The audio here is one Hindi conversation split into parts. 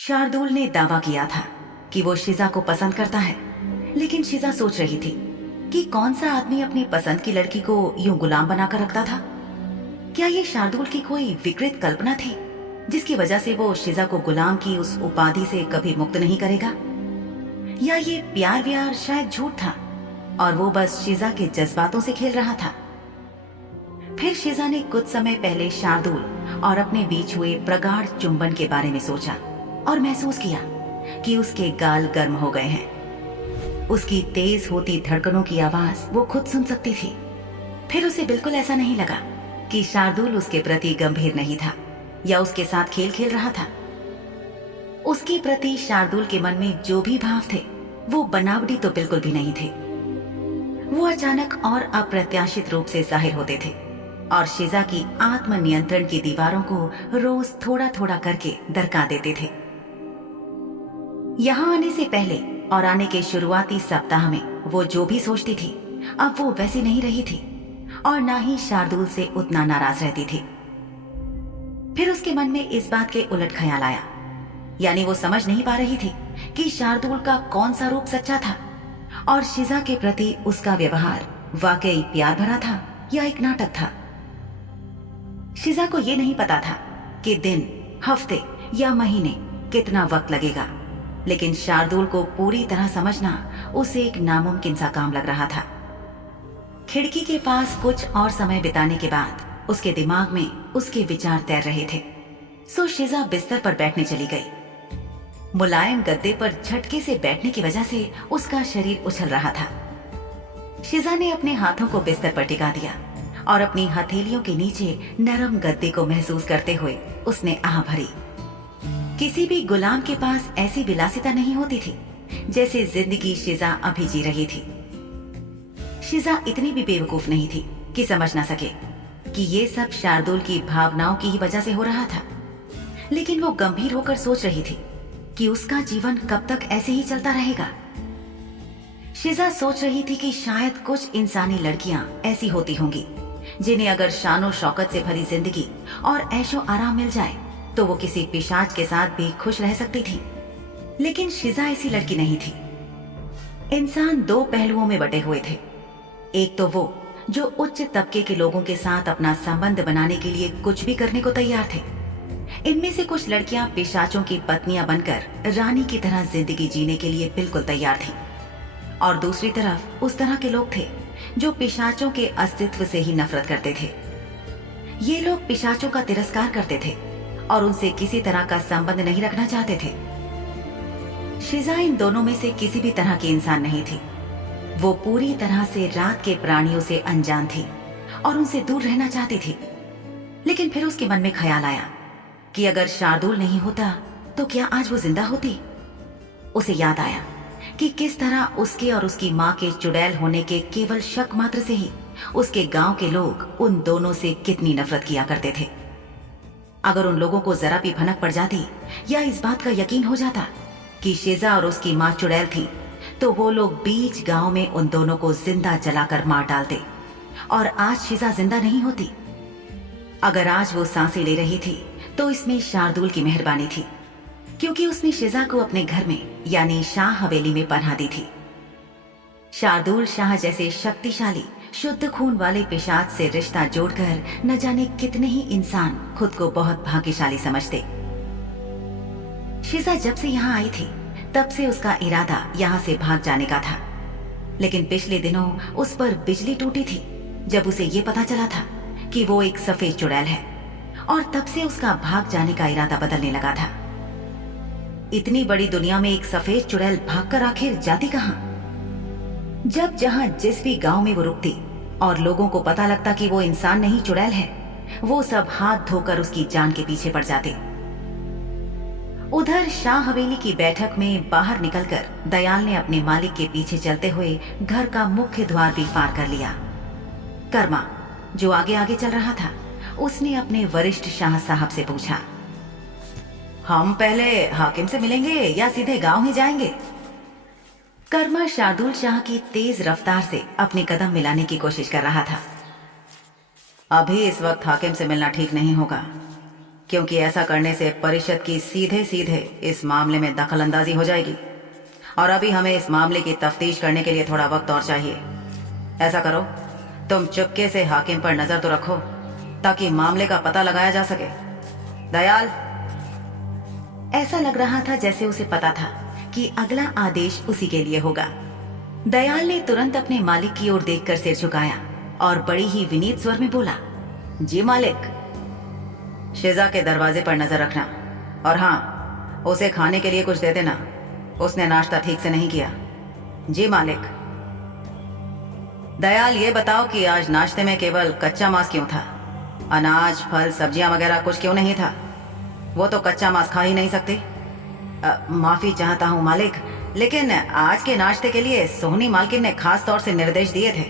शार्दुल ने दावा किया था कि वो शिजा को पसंद करता है, लेकिन शिजा सोच रही थी कि कौन सा आदमी अपनी पसंद की लड़की को यूं गुलाम बनाकर रखता था। क्या ये शार्दुल की कोई विकृत कल्पना थी जिसकी वजह से वो शिजा को गुलाम की उस उपाधि से कभी मुक्त नहीं करेगा? या ये प्यार व्यार शायद झूठ था और वो बस शिजा के जज्बातों से खेल रहा था? फिर शिजा ने कुछ समय पहले शार्दुल और अपने बीच हुए प्रगाढ़ चुंबन के बारे में सोचा और महसूस किया कि उसके गाल गर्म हो गए हैं। उसकी तेज होती धड़कनों की आवाज वो खुद सुन सकती थी। फिर उसे बिल्कुल ऐसा नहीं लगा कि शार्दुल उसके प्रति गंभीर नहीं था या उसके साथ खेल खेल रहा था। उसके प्रति शार्दुल के मन में जो भी भाव थे वो बनावटी तो बिल्कुल भी नहीं थे। वो अचानक और अप्रत्याशित रूप से जाहिर होते थे और शिजा की आत्मनियंत्रण की दीवारों को रोज थोड़ा थोड़ा करके दरका देते थे। यहाँ आने से पहले और आने के शुरुआती सप्ताह में वो जो भी सोचती थी अब वो वैसी नहीं रही थी और ना ही शार्दुल से उतना नाराज रहती थी। फिर उसके मन में इस बात के उलट ख्याल आया, यानी वो समझ नहीं पा रही थी कि शार्दुल का कौन सा रूप सच्चा था और शिजा के प्रति उसका व्यवहार वाकई प्यार भरा था या एक नाटक था। शिजा को ये नहीं पता था कि दिन, हफ्ते या महीने कितना वक्त लगेगा, लेकिन शार्दुल को पूरी तरह समझना उसे एक नामुमकिन सा काम लग रहा था। खिड़की के पास कुछ और समय बिताने के बाद उसके दिमाग में उसके विचार तैर रहे थे। सो शिजा बिस्तर पर बैठने चली गई। मुलायम गद्दे पर झटके से बैठने की वजह से उसका शरीर उछल रहा था। शिजा ने अपने हाथों को बिस्तर पर टिका दिया और अपनी हथेलियों के नीचे नरम गद्दे को महसूस करते हुए उसने आह भरी। किसी भी गुलाम के पास ऐसी विलासिता नहीं होती थी जैसे जिंदगी शिजा अभी जी रही थी। शिजा इतनी भी बेवकूफ नहीं थी कि समझ ना सके कि ये सब शार्दुल की भावनाओं की ही वजह से हो रहा था, लेकिन वो गंभीर होकर सोच रही थी कि उसका जीवन कब तक ऐसे ही चलता रहेगा। शिजा सोच रही थी कि शायद कुछ इंसानी लड़कियां ऐसी होती होंगी जिन्हें अगर शानो शौकत से भरी जिंदगी और ऐशो आराम मिल जाए तो वो किसी पिशाच के साथ भी खुश रह सकती थी, लेकिन शिजा ऐसी लड़की नहीं थी। इंसान दो पहलुओं में बटे हुए थे। एक तो वो जो उच्च तबके के लोगों के साथ अपना संबंध बनाने के लिए कुछ भी करने को तैयार थे। इनमें से कुछ लड़कियां पिशाचों की पत्नियां बनकर रानी की तरह जिंदगी जीने के लिए बिल्कुल तैयार थी, और दूसरी तरफ उस तरह के लोग थे जो पिशाचों के अस्तित्व से ही नफरत करते थे। ये लोग पिशाचों का तिरस्कार करते थे और उनसे किसी तरह का संबंध नहीं रखना चाहते थे। शिजा इन दोनों में से किसी भी तरह की इंसान नहीं थी। वो पूरी तरह से रात के प्राणियों से अनजान थी और उनसे दूर रहना चाहती थी। लेकिन फिर उसके मन में ख्याल आया कि अगर शार्दुल नहीं होता तो क्या आज वो जिंदा होती। उसे याद आया कि किस तरह उसके और उसकी माँ के चुड़ैल होने के केवल शक मात्र से ही उसके गांव के लोग उन दोनों से कितनी नफरत किया करते थे। अगर उन लोगों को जरा भी भनक पड़ जाती या इस बात का यकीन हो जाता कि शिजा और उसकी माँ चुड़ैल थी, तो वो लोग बीच गांव में उन दोनों को जिंदा जलाकर मार डालते और आज शिजा जिंदा नहीं होती। अगर आज वो सांसें ले रही थी तो इसमें शार्दुल की मेहरबानी थी, क्योंकि उसने शिजा को अपने घर में यानी शाह हवेली में पनाह दी थी। शार्दुल शाह जैसे शक्तिशाली शुद्ध खून वाले पिशाच से रिश्ता जोड़कर न जाने कितने ही इंसान खुद को बहुत भाग्यशाली समझते। शिजा जब से यहाँ आई थी तब से उसका इरादा यहाँ से भाग जाने का था, लेकिन पिछले दिनों उस पर बिजली टूटी थी जब उसे ये पता चला था कि वो एक सफेद चुड़ैल है, और तब से उसका भाग जाने का इरादा बदलने लगा था। इतनी बड़ी दुनिया में एक सफेद चुड़ैल भागकर आखिर जाती कहाँ? जब जहां जिस भी गांव में वो रुकती और लोगों को पता लगता कि वो इंसान नहीं चुड़ैल है, वो सब हाथ धोकर उसकी जान के पीछे पड़ जाते। उधर शाह हवेली की बैठक में बाहर निकलकर दयाल ने अपने मालिक के पीछे चलते हुए घर का मुख्य द्वार भी पार कर लिया। कर्मा, जो आगे आगे चल रहा था, उसने अपने वरिष्ठ शाह साहब से पूछा, हम पहले हाकिम से मिलेंगे या सीधे गांव ही जाएंगे? कर्मा शार्दुल शाह की तेज रफ्तार से अपने कदम मिलाने की कोशिश कर रहा था। अभी इस वक्त हाकिम से मिलना ठीक नहीं होगा, क्योंकि ऐसा करने से परिषद की सीधे सीधे इस मामले में दखल अंदाजी हो जाएगी और अभी हमें इस मामले की तफ्तीश करने के लिए थोड़ा वक्त और चाहिए। ऐसा करो, तुम चुपके से हाकिम पर नजर तो रखो ताकि मामले का पता लगाया जा सके। दयाल। ऐसा लग रहा था जैसे उसे पता था कि अगला आदेश उसी के लिए होगा। दयाल ने तुरंत अपने मालिक की ओर देखकर सिर झुकाया और बड़ी ही विनीत स्वर में बोला, जी मालिक। शिजा के दरवाजे पर नजर रखना और हाँ, उसे खाने के लिए कुछ दे देना, उसने नाश्ता ठीक से नहीं किया। जी मालिक। दयाल, ये बताओ कि आज नाश्ते में केवल कच्चा मांस क्यों था? अनाज, फल, सब्जियां वगैरह कुछ क्यों नहीं था? वो तो कच्चा मांस खा ही नहीं सकती। माफी चाहता हूँ मालिक, लेकिन आज के नाश्ते के लिए सोहनी मालकिन ने खास तौर से निर्देश दिए थे।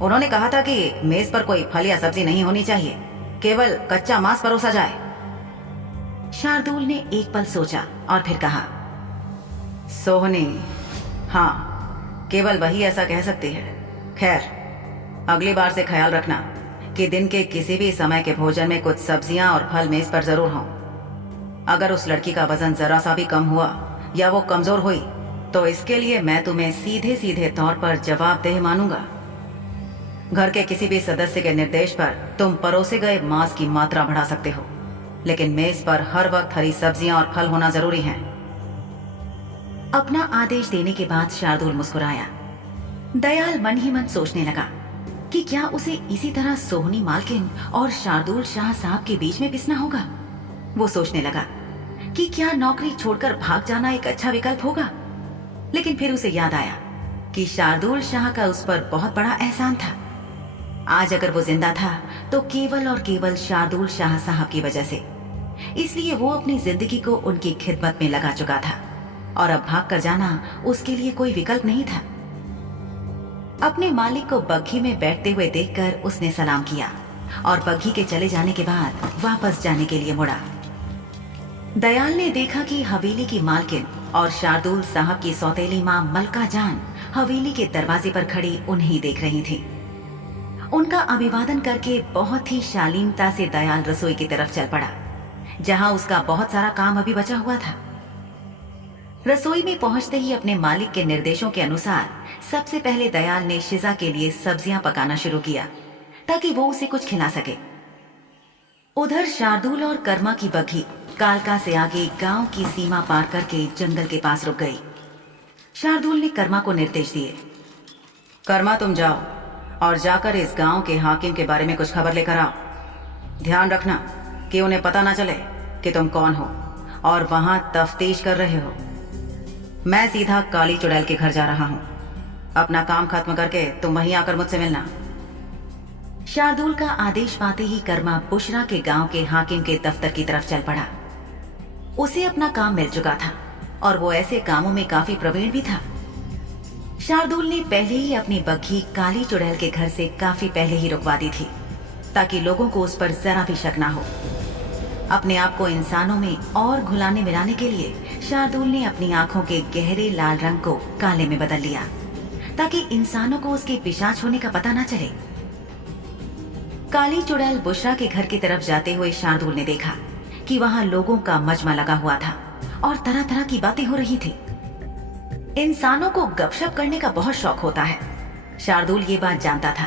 उन्होंने कहा था कि मेज पर कोई फल या सब्जी नहीं होनी चाहिए, केवल कच्चा मांस परोसा जाए। शार्दुल ने एक पल सोचा और फिर कहा, सोहनी, हाँ, केवल वही ऐसा कह सकती है। खैर, अगली बार से ख्याल रखना कि दिन के किसी भी समय के भोजन में कुछ सब्जियां और फल मेज पर जरूर हों। अगर उस लड़की का वजन जरा सा भी कम हुआ या वो कमजोर हुई तो इसके लिए मैं तुम्हें सीधे सीधे तौर पर जवाबदेह मानूंगा। घर के किसी भी सदस्य के निर्देश पर तुम परोसे गए मांस की मात्रा बढ़ा सकते हो, लेकिन मेज पर हर वक्त हरी सब्जियां और फल होना जरूरी है। अपना आदेश देने के बाद शार्दुल मुस्कुराया। दयाल मन ही मन सोचने लगा कि क्या उसे इसी तरह सोहनी मालकिन और शार्दुल शाह साहब के बीच में पिसना होगा। वो सोचने लगा कि क्या नौकरी छोड़कर भाग जाना एक अच्छा विकल्प होगा, लेकिन फिर उसे याद आया कि शार्दुल शाह का उस पर बहुत बड़ा एहसान था। आज अगर वो जिंदा था तो केवल और केवल शार्दुल शाह साहब की वजह से, इसलिए वो अपनी जिंदगी को उनकी खिदमत में लगा चुका था और अब भाग कर जाना उसके लिए कोई विकल्प नहीं था। अपने मालिक को बग्घी में बैठते हुए देखकर उसने सलाम किया और बग्घी के चले जाने के बाद वापस जाने के लिए मुड़ा। दयाल ने देखा कि हवेली की मालकिन और शार्दुल साहब की सौतेली माँ मलका जान हवेली के दरवाजे पर खड़ी उन्हें देख रही थी। उनका अभिवादन करके बहुत ही शालीनता से दयाल रसोई की तरफ चल पड़ा, जहां उसका बहुत सारा काम अभी बचा हुआ था। रसोई में पहुंचते ही अपने मालिक के निर्देशों के अनुसार सबसे पहले दयाल ने शिजा के लिए सब्जियां पकाना शुरू किया ताकि वो उसे कुछ खिला सके। उधर शार्दुल और कर्मा की बग्घी कालका से आगे गांव की सीमा पार करके जंगल के पास रुक गई। शार्दुल ने कर्मा को निर्देश दिए, कर्मा तुम जाओ और जाकर इस गांव के हाकिम के बारे में कुछ खबर लेकर आओ। ध्यान रखना कि उन्हें पता ना चले कि तुम कौन हो और वहां तफ्तीश कर रहे हो। मैं सीधा काली चुड़ैल के घर जा रहा हूं। अपना काम खत्म करके तुम वहीं आकर मुझसे मिलना। शार्दुल का आदेश पाते ही कर्मा बुशरा के गांव के हाकिम के दफ्तर की तरफ चल पड़ा। उसे अपना काम मिल चुका था और वो ऐसे कामों में काफी प्रवीण भी था। शार्दुल ने पहले ही अपनी बग्घी काली चुड़ैल के घर से काफी पहले ही रुकवा दी थी ताकि लोगों को उस पर जरा भी शक ना हो। अपने आप को इंसानों में और घुलाने मिलाने के लिए शार्दुल ने अपनी आंखों के गहरे लाल रंग को काले में बदल लिया ताकि इंसानों को उसके पिशाच होने का पता ना चले। काली चुड़ैल बुशरा के घर की तरफ जाते हुए शार्दुल ने देखा कि वहां लोगों का मजमा लगा हुआ था और तरह तरह की बातें हो रही थी। इंसानों को गपशप करने का बहुत शौक होता है। शार्दुल ये बात जानता था।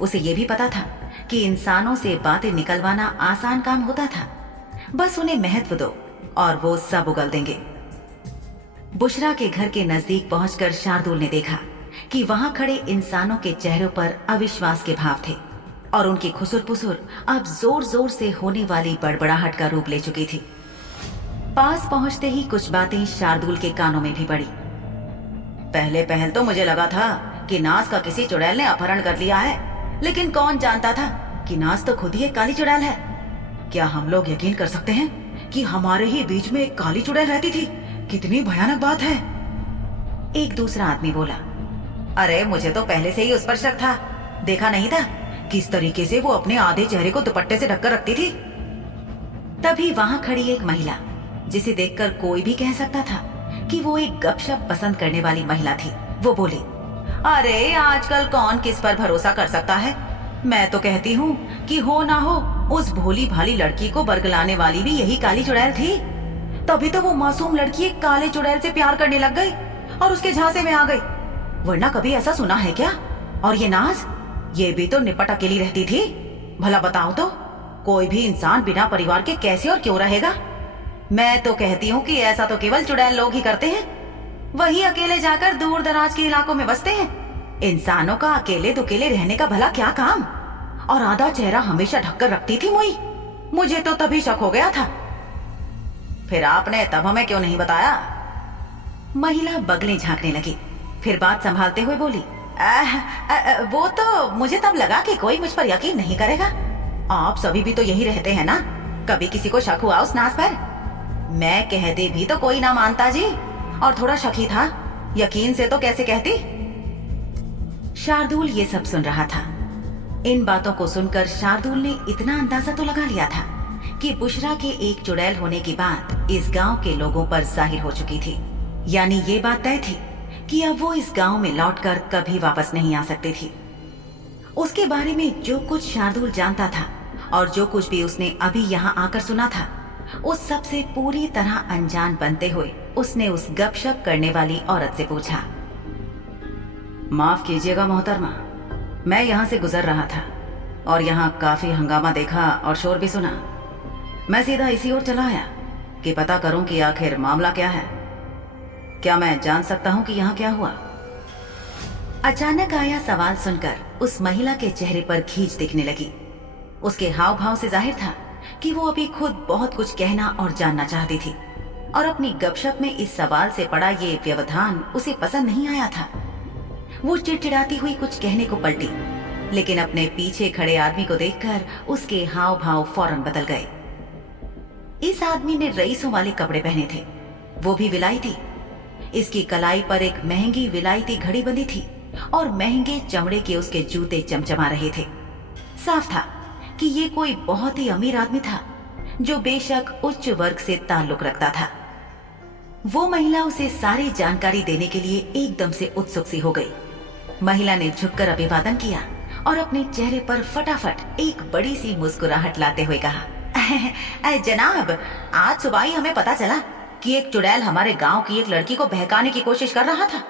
उसे ये भी पता था कि इंसानों से बातें निकलवाना आसान काम होता था, बस उन्हें महत्व दो और वो सब उगल देंगे। बुशरा के घर के नजदीक पहुंचकर शार्दुल ने देखा कि वहां खड़े इंसानों के चेहरों पर अविश्वास के भाव थे और उनकी खुसुर पुसुर अब जोर जोर से होने वाली बड़बड़ाहट का रूप ले चुकी थी। पास पहुंचते ही कुछ बातें शार्दुल के कानों में भी पड़ी। पहले पहल तो मुझे लगा था कि नास का किसी चुड़ैल ने अपहरण कर लिया है, लेकिन कौन जानता था कि नास तो खुद ही एक काली चुड़ैल है। क्या हम लोग यकीन कर सकते हैं कि हमारे ही बीच में एक काली चुड़ैल रहती थी? कितनी भयानक बात है। एक दूसरा आदमी बोला, अरे मुझे तो पहले से ही उस पर शक था। देखा नहीं था किस तरीके से वो अपने आधे चेहरे को दुपट्टे से ढककर रखती थी। तभी वहां खड़ी एक महिला, जिसे देखकर कोई भी कह सकता था कि वो एक गपशप पसंद करने वाली महिला थी, वो बोली, अरे आजकल कौन किस पर भरोसा कर सकता है। मैं तो कहती हूँ कि हो ना हो उस भोली भाली लड़की को बरगलाने वाली भी यही काली चुड़ैल थी। तभी तो वो मासूम लड़की एक काले चुड़ैल से प्यार करने लग गई और उसके झांसे में आ गई, वरना कभी ऐसा सुना है क्या? और ये नाज, ये भी तो निपट अकेली रहती थी। भला बताओ तो, कोई भी इंसान बिना परिवार के कैसे और क्यों रहेगा? मैं तो कहती हूँ कि ऐसा तो केवल चुड़ैल लोग ही करते हैं। वही अकेले जाकर दूर दराज के इलाकों में बसते हैं। इंसानों का अकेले दुकेले रहने का भला क्या काम? और आधा चेहरा हमेशा ढककर रखती थी मुई। मुझे तो तभी शक हो गया था। फिर आपने तब हमें क्यों नहीं बताया? महिला बगलें झांकने लगी, फिर बात संभालते हुए बोली, वो तो मुझे तब लगा कि कोई मुझ पर यकीन नहीं करेगा। आप सभी भी तो यही रहते हैं ना, कभी किसी को शक हुआ उस नाज पर? मैं कहते भी तो कोई ना मानता जी, और थोड़ा शक ही था, यकीन से तो कैसे कहती। शार्दुल ये सब सुन रहा था। इन बातों को सुनकर शार्दुल ने इतना अंदाजा तो लगा लिया था कि बुशरा के एक चुड़ैल होने की बात इस गांव के लोगों पर जाहिर हो चुकी थी। यानी ये बात तय थी कि अब वो इस गांव में लौटकर कभी वापस नहीं आ सकती थी। उसके बारे में जो कुछ शार्दुल जानता था और जो कुछ भी उसने अभी यहाँ आकर सुना था, उस सब से पूरी तरह अनजान बनते हुए उसने उस गपशप करने वाली औरत से पूछा, माफ कीजिएगा मोहतरमा, मैं यहाँ से गुजर रहा था और यहाँ काफी हंगामा देखा और शोर भी सुना। मैं सीधा इसी ओर चला आया कि पता करूं कि आखिर मामला क्या है। क्या मैं जान सकता हूं कि यहाँ क्या हुआ? अचानक आया सवाल सुनकर उस महिला के चेहरे पर खींच दिखने लगी। उसके हाव भाव से जाहिर था कि वो अभी खुद बहुत कुछ कहना और जानना चाहती थी, और अपनी गपशप में इस सवाल से पड़ा ये व्यवधान उसे पसंद नहीं आया था। वो चिड़चिड़ाती हुई कुछ कहने को पलटी, लेकिन अपने पीछे खड़े आदमी को देखकर उसके हाव भाव फौरन बदल गए। इस आदमी ने रईसों वाले कपड़े पहने थे, वो भी विलायती। इसकी कलाई पर एक महंगी विलायती घड़ी बंधी थी और महंगे चमड़े के उसके जूते चमचमा रहे थे। साफ था कि ये कोई बहुत ही अमीर आदमी था, जो बेशक उच्च वर्ग से ताल्लुक रखता था। वो महिला उसे सारी जानकारी देने के लिए एकदम से उत्सुक सी हो गई। महिला ने झुककर अभिवादन किया और अपने चेहरे पर फटाफट एक बड़ी सी मुस्कुराहट लाते हुए कहा, जनाब, आज सुबह ही हमें पता चला कि एक चुड़ैल हमारे गांव की एक लड़की को बहकाने की कोशिश कर रहा था,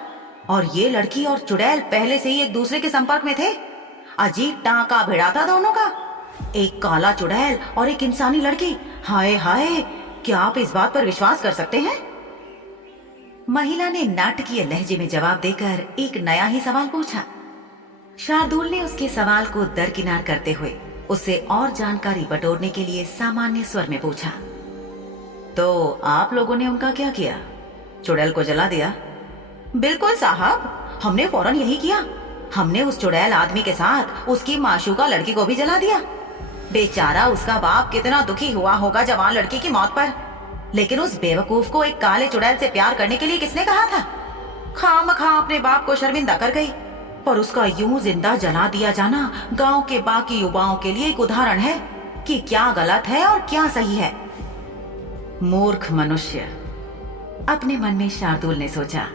और ये लड़की और चुड़ैल पहले से ही एक दूसरे के संपर्क में थे। अजीब टांका भिड़ा था दोनों का, एक काला चुड़ैल और एक इंसानी लड़की। हाय हाय, क्या आप इस बात पर विश्वास कर सकते हैं? महिला ने नाटकीय लहजे में जवाब देकर एक नया ही सवाल पूछा। शार्दुल ने उसके सवाल को दरकिनार करते हुए उससे और जानकारी बटोरने के लिए सामान्य स्वर में पूछा, तो आप लोगों ने उनका क्या किया? चुड़ैल को जला दिया? बिल्कुल साहब, हमने फौरन यही किया। हमने उस चुड़ैल आदमी के साथ उसकी माशूका लड़की को भी जला दिया। बेचारा उसका बाप कितना दुखी हुआ होगा जवान लड़की की मौत पर, लेकिन उस बेवकूफ को एक काले चुड़ैल से प्यार करने के लिए किसने कहा था? खामखा अपने बाप को शर्मिंदा कर गई, पर उसका यूं जिंदा जला दिया जाना गांव के बाकी युवाओं के लिए एक उदाहरण है कि क्या गलत है और क्या सही है। मूर्ख मनुष्य, अपने मन में शार्दुल ने सोचा।